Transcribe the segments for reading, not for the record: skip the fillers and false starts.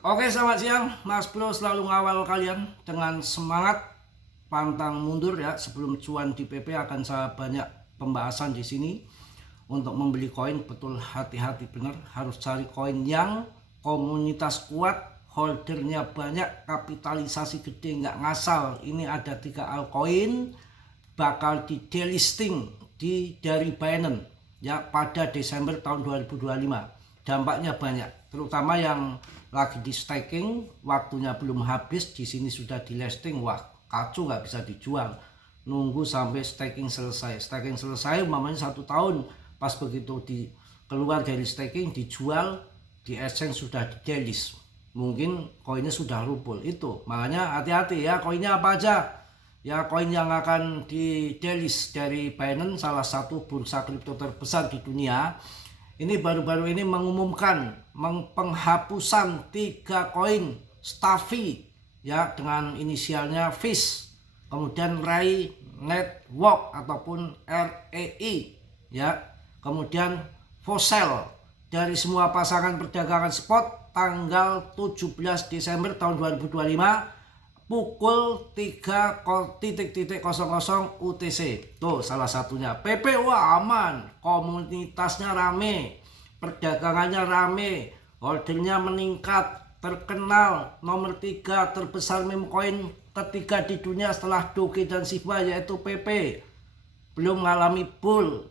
Oke, selamat siang Mas Bro, selalu ngawal kalian dengan semangat pantang mundur ya. Sebelum cuan di PP akan saya banyak pembahasan di sini. Untuk membeli koin betul hati-hati, bener harus cari koin yang komunitas kuat, holdernya banyak, kapitalisasi gede, nggak ngasal. Ini ada 3 altcoin bakal di delisting dari Binance ya pada Desember tahun 2025. Dampaknya banyak, terutama yang lagi di staking, waktunya belum habis, di sini sudah di listing, wah kacau, nggak bisa dijual. Nunggu sampai staking selesai umpamanya 1 tahun, pas begitu keluar dari staking dijual di exchange sudah di delist, mungkin koinnya sudah rupul. Itu makanya hati-hati ya, koinnya apa aja ya. Koin yang akan di delist dari Binance, salah satu bursa kripto terbesar di dunia, ini baru-baru ini mengumumkan penghapusan 3 koin Staffy ya dengan inisialnya FISH, kemudian Ray Network ataupun REI ya, kemudian Fossil dari semua pasangan perdagangan spot tanggal 17 Desember tahun 2025 pukul 3.00 UTC. Tuh salah satunya. PP wah aman, komunitasnya rame, perdagangannya rame, holdernya meningkat, terkenal, nomor 3 terbesar meme coin ketiga di dunia setelah Doge dan Shiba, yaitu PP. Belum mengalami bull.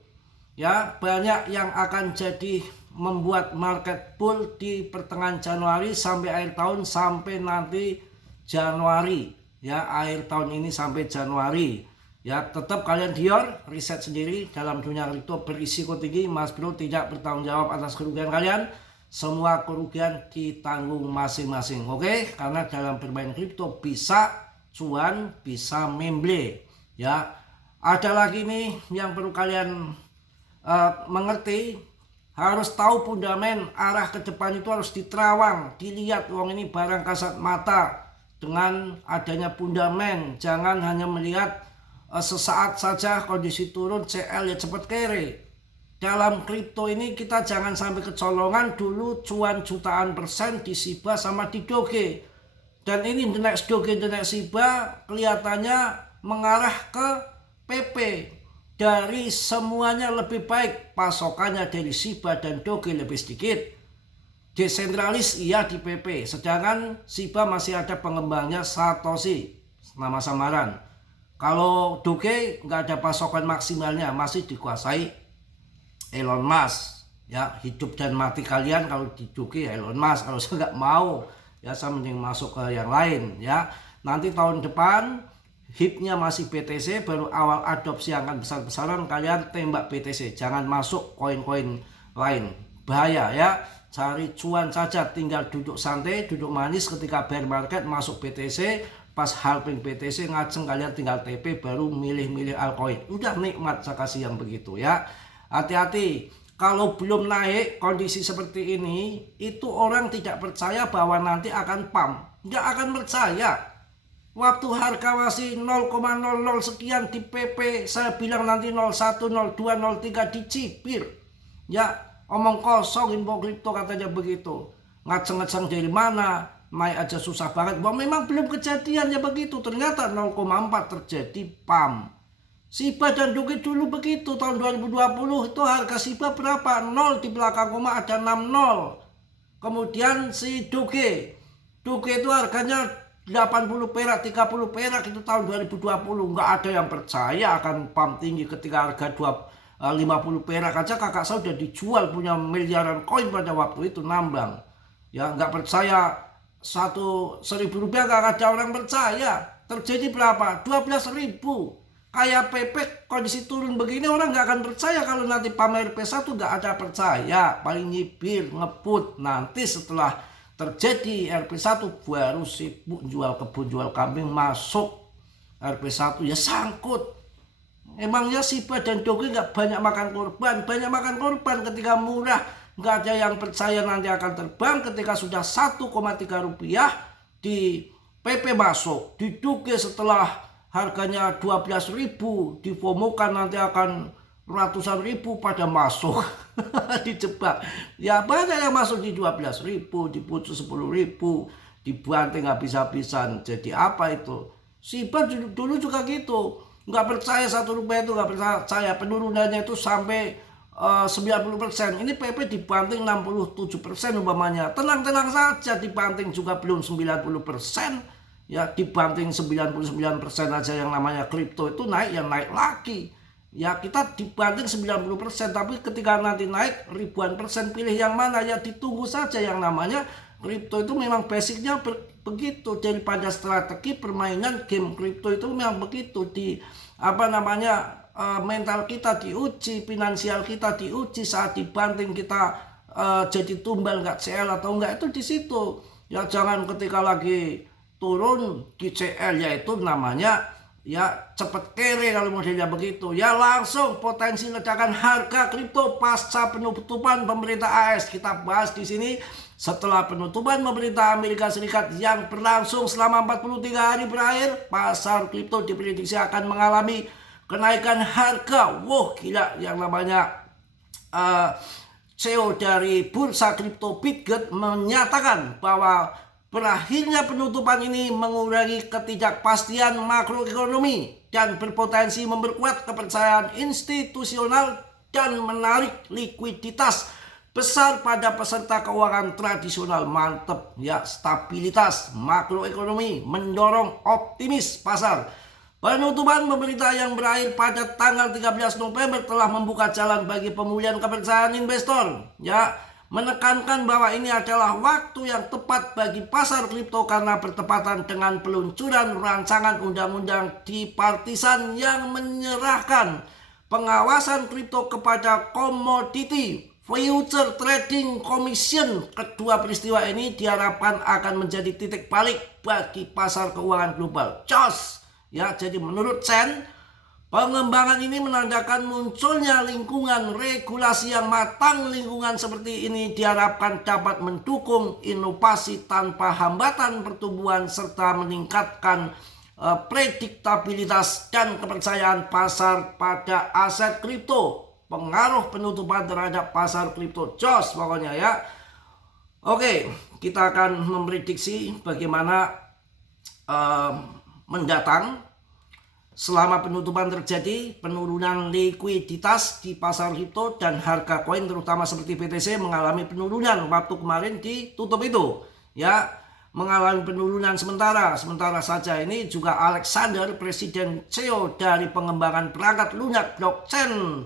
Ya, banyak yang akan jadi membuat market bull di pertengahan Januari sampai akhir tahun, sampai nanti Januari ya, akhir tahun ini sampai Januari ya. Tetap kalian dior riset sendiri. Dalam dunia kripto berisiko tinggi, Mas Bro tidak bertanggung jawab atas kerugian kalian. Semua kerugian ditanggung masing-masing, oke? Karena dalam bermain kripto bisa cuan, bisa memble ya. Ada lagi nih yang perlu kalian mengerti, harus tahu fundament, arah ke depan itu harus diterawang, dilihat uang ini barang kasat mata. Dengan adanya fundament, jangan hanya melihat sesaat saja kondisi turun CL ya cepet kere. Dalam kripto ini kita jangan sampai kecolongan dulu cuan jutaan persen di Shiba sama di Doge. Dan ini the next Doge, the next Shiba kelihatannya mengarah ke PP. Dari semuanya lebih baik, pasokannya dari Shiba dan Doge lebih sedikit. Desentralis iya di PP, sedangkan Shiba masih ada pengembangnya Satoshi, nama samaran. Kalau Doge nggak ada pasokan maksimalnya, masih dikuasai Elon Musk ya. Hidup dan mati kalian kalau di Doge Elon Musk, kalau saya nggak mau ya, saya mending masuk ke yang lain ya. Nanti tahun depan HIP-nya masih BTC, baru awal adopsi akan besar-besaran, kalian tembak BTC, jangan masuk koin-koin lain, bahaya ya. Cari cuan saja, tinggal duduk santai, duduk manis ketika bear market, masuk BTC, pas halving BTC ngajeng kalian tinggal TP, baru milih-milih altcoin. Udah nikmat, saya kasih yang begitu ya. Hati-hati, kalau belum naik kondisi seperti ini, itu orang tidak percaya bahwa nanti akan pump, nggak akan percaya. Waktu harga masih 0,00 sekian di PP, saya bilang nanti 01, 02, 03 dicibir ya. Omong kosong info kripto katanya begitu. Ngaceng-ngaceng dari mana, naik aja susah banget. Wah memang belum kejadian ya begitu. Ternyata 0,4 terjadi pump. Shiba dan Doge dulu begitu. Tahun 2020 itu harga Shiba berapa? 0, di belakang koma ada 60. Kemudian si Doge itu harganya 80 perak, 30 perak itu tahun 2020. Nggak ada yang percaya akan pump tinggi ketika harga 50 perak aja kakak saya udah dijual, punya miliaran koin pada waktu itu nambang ya. Nggak percaya 1.000 rupiah, gak ada orang percaya. Terjadi berapa? 12.000. Kayak PP kondisi turun begini orang nggak akan percaya. Kalau nanti pamer RP1 nggak ada percaya, paling nyibir ngebut. Nanti setelah terjadi RP1 baru sibuk jual kebun, jual kambing, masuk RP1 ya sangkut. Emangnya Shiba dan Doge nggak banyak makan korban? Banyak makan korban ketika murah. Nggak ada yang percaya nanti akan terbang. Ketika sudah 1,3 rupiah di PP masuk. Di Doge setelah harganya 12.000 difomokan nanti akan ratusan ribu pada masuk dijebak. Ya banyak yang masuk di 12.000, diputus 10.000, dibanting habis-habisan. Jadi apa itu? Sibar dulu juga gitu, nggak percaya 1 rupiah itu, nggak percaya penurunannya itu sampai 90%. Ini PP dibanting 67% umpamanya. Tenang-tenang saja, dibanting juga belum 90%. Ya dibanting 99% aja yang namanya kripto itu naik, yang naik lagi. Ya kita dibanting 90%, tapi ketika nanti naik ribuan persen, pilih yang mana? Ya ditunggu saja. Yang namanya kripto itu memang basicnya begitu. Daripada strategi permainan game kripto itu memang begitu. Di mental kita diuji, finansial kita diuji saat dibanting kita jadi tumbal nggak CL atau enggak, itu di situ. Ya jangan ketika lagi turun di CL, yaitu namanya ya cepet kere kalau modelnya begitu. Ya langsung potensi ledakan harga kripto pasca penutupan pemerintah AS. Kita bahas di sini setelah penutupan pemerintah Amerika Serikat yang berlangsung selama 43 hari berakhir, pasar kripto diprediksi akan mengalami kenaikan harga. Wah gila, yang namanya CEO dari bursa kripto Bitget menyatakan bahwa berakhirnya penutupan ini mengurangi ketidakpastian makroekonomi dan berpotensi memperkuat kepercayaan institusional dan menarik likuiditas besar pada peserta keuangan tradisional. Mantep ya, stabilitas makroekonomi mendorong optimis pasar. Penutupan pemerintah yang berakhir pada tanggal 13 November telah membuka jalan bagi pemulihan kepercayaan investor. Ya, menekankan bahwa ini adalah waktu yang tepat bagi pasar kripto karena bertepatan dengan peluncuran rancangan undang-undang bipartisan yang menyerahkan pengawasan kripto kepada Commodity Future Trading Commission. Kedua peristiwa ini diharapkan akan menjadi titik balik bagi pasar keuangan global. Jos! Ya, jadi menurut Chen, pengembangan ini menandakan munculnya lingkungan regulasi yang matang. Lingkungan seperti ini diharapkan dapat mendukung inovasi tanpa hambatan pertumbuhan serta meningkatkan prediktabilitas dan kepercayaan pasar pada aset kripto. Pengaruh penutupan terhadap pasar kripto jos pokoknya ya. Oke, kita akan memprediksi bagaimana mendatang. Selama penutupan terjadi penurunan likuiditas di pasar kripto dan harga koin terutama seperti BTC mengalami penurunan waktu kemarin ditutup itu ya, mengalami penurunan sementara saja. Ini juga Alexander, presiden CEO dari pengembangan perangkat lunak blockchain,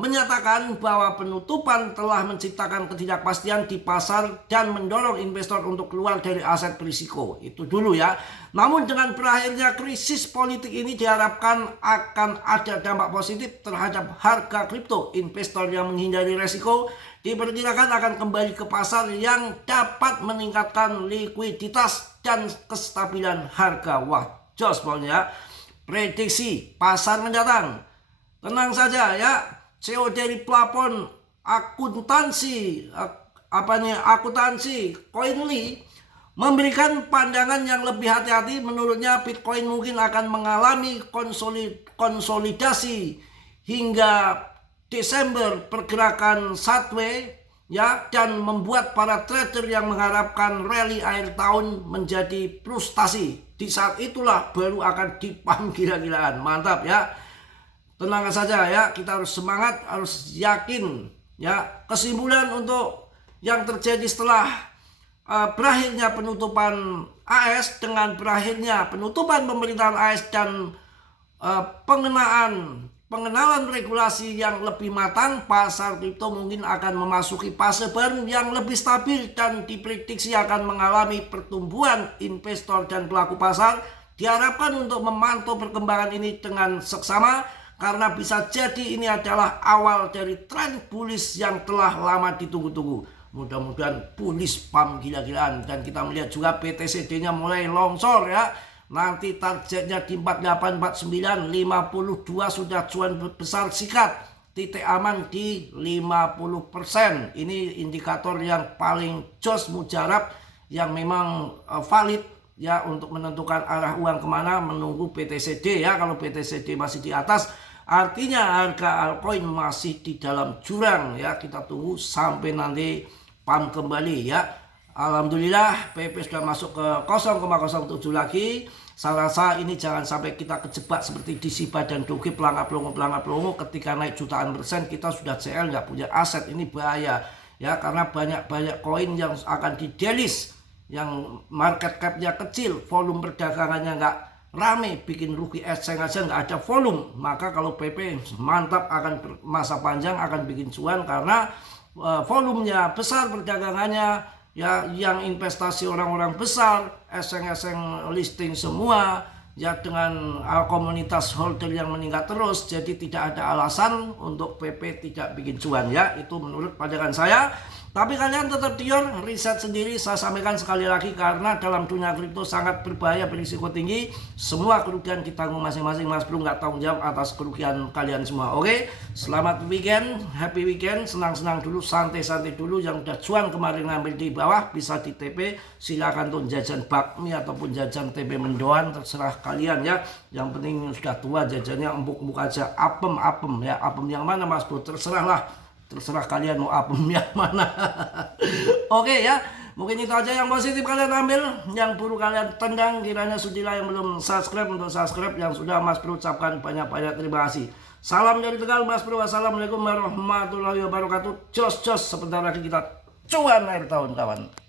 menyatakan bahwa penutupan telah menciptakan ketidakpastian di pasar dan mendorong investor untuk keluar dari aset berisiko. Itu dulu ya. Namun dengan berakhirnya krisis politik ini diharapkan akan ada dampak positif terhadap harga kripto. Investor yang menghindari resiko diperkirakan akan kembali ke pasar yang dapat meningkatkan likuiditas dan kestabilan harga. Wah, jos pokoknya. Prediksi pasar mendatang. Tenang saja ya, CEO dari plafon akuntansi Coinly memberikan pandangan yang lebih hati-hati. Menurutnya Bitcoin mungkin akan mengalami konsolidasi hingga Desember, pergerakan sideways ya, dan membuat para trader yang mengharapkan rally akhir tahun menjadi frustasi. Di saat itulah baru akan dipam gila-gilaan. Mantap ya. Tenang saja ya, kita harus semangat, harus yakin ya. Kesimpulan untuk yang terjadi setelah berakhirnya penutupan AS, dengan berakhirnya penutupan pemerintahan AS dan pengenalan regulasi yang lebih matang, pasar kripto mungkin akan memasuki fase baru yang lebih stabil dan diprediksi akan mengalami pertumbuhan. Investor dan pelaku pasar diharapkan untuk memantau perkembangan ini dengan seksama, karena bisa jadi ini adalah awal dari tren bullish yang telah lama ditunggu-tunggu. Mudah-mudahan bullish pam gila-gilaan. Dan kita melihat juga BTCD-nya mulai longsor ya. Nanti targetnya di 48, 49, 52 sudah cuan besar sikat. Titik aman di 50%. Ini indikator yang paling jos mujarab yang memang valid ya untuk menentukan arah uang kemana. Menunggu BTCD ya. Kalau BTCD masih di atas, Artinya harga altcoin masih di dalam jurang ya. Kita tunggu sampai nanti pump kembali ya. Alhamdulillah PP sudah masuk ke 0,07 lagi. Saya rasa ini jangan sampai kita kejebak seperti di Shiba dan Doge pelangap-pelongo ketika naik jutaan persen kita sudah CL nggak punya aset. Ini bahaya ya, karena banyak koin yang akan di delist yang market capnya kecil, volume perdagangannya nggak rame, bikin rugi exchange aja nggak ada volume. Maka kalau PP mantap, akan masa panjang akan bikin cuan karena volumenya besar, perdagangannya ya, yang investasi orang-orang besar, eseng-eseng listing semua ya, dengan komunitas holder yang meningkat terus. Jadi tidak ada alasan untuk PP tidak bikin cuan ya. Itu menurut pandangan saya. Tapi kalian tetap diam, riset sendiri. Saya sampaikan sekali lagi karena dalam dunia kripto sangat berbahaya, berisiko tinggi. Semua kerugian ditanggung masing-masing. Mas Bro nggak tanggung jawab atas kerugian kalian semua. Oke, selamat weekend, happy weekend, senang-senang dulu, santai-santai dulu. Yang udah cuan kemarin ngambil di bawah bisa di TP. Silakan tuh jajan bakmi ataupun jajan TP mendoan, terserah kalian ya. Yang penting sudah tua jajannya empuk-empuk aja, apem-apem ya. Apem yang mana Mas Bro? Terserah kalian mau apem yang mana. Oke ya, mungkin itu aja yang positif kalian ambil, yang buruk kalian tendang. Kiranya sudilah yang belum subscribe untuk subscribe, yang sudah Mas Bro ucapkan banyak-banyak terima kasih. Salam dari Tegal Mas Bro. Wassalamualaikum warahmatullahi wabarakatuh. Jos sebentar lagi kita cuan akhir tahun kawan.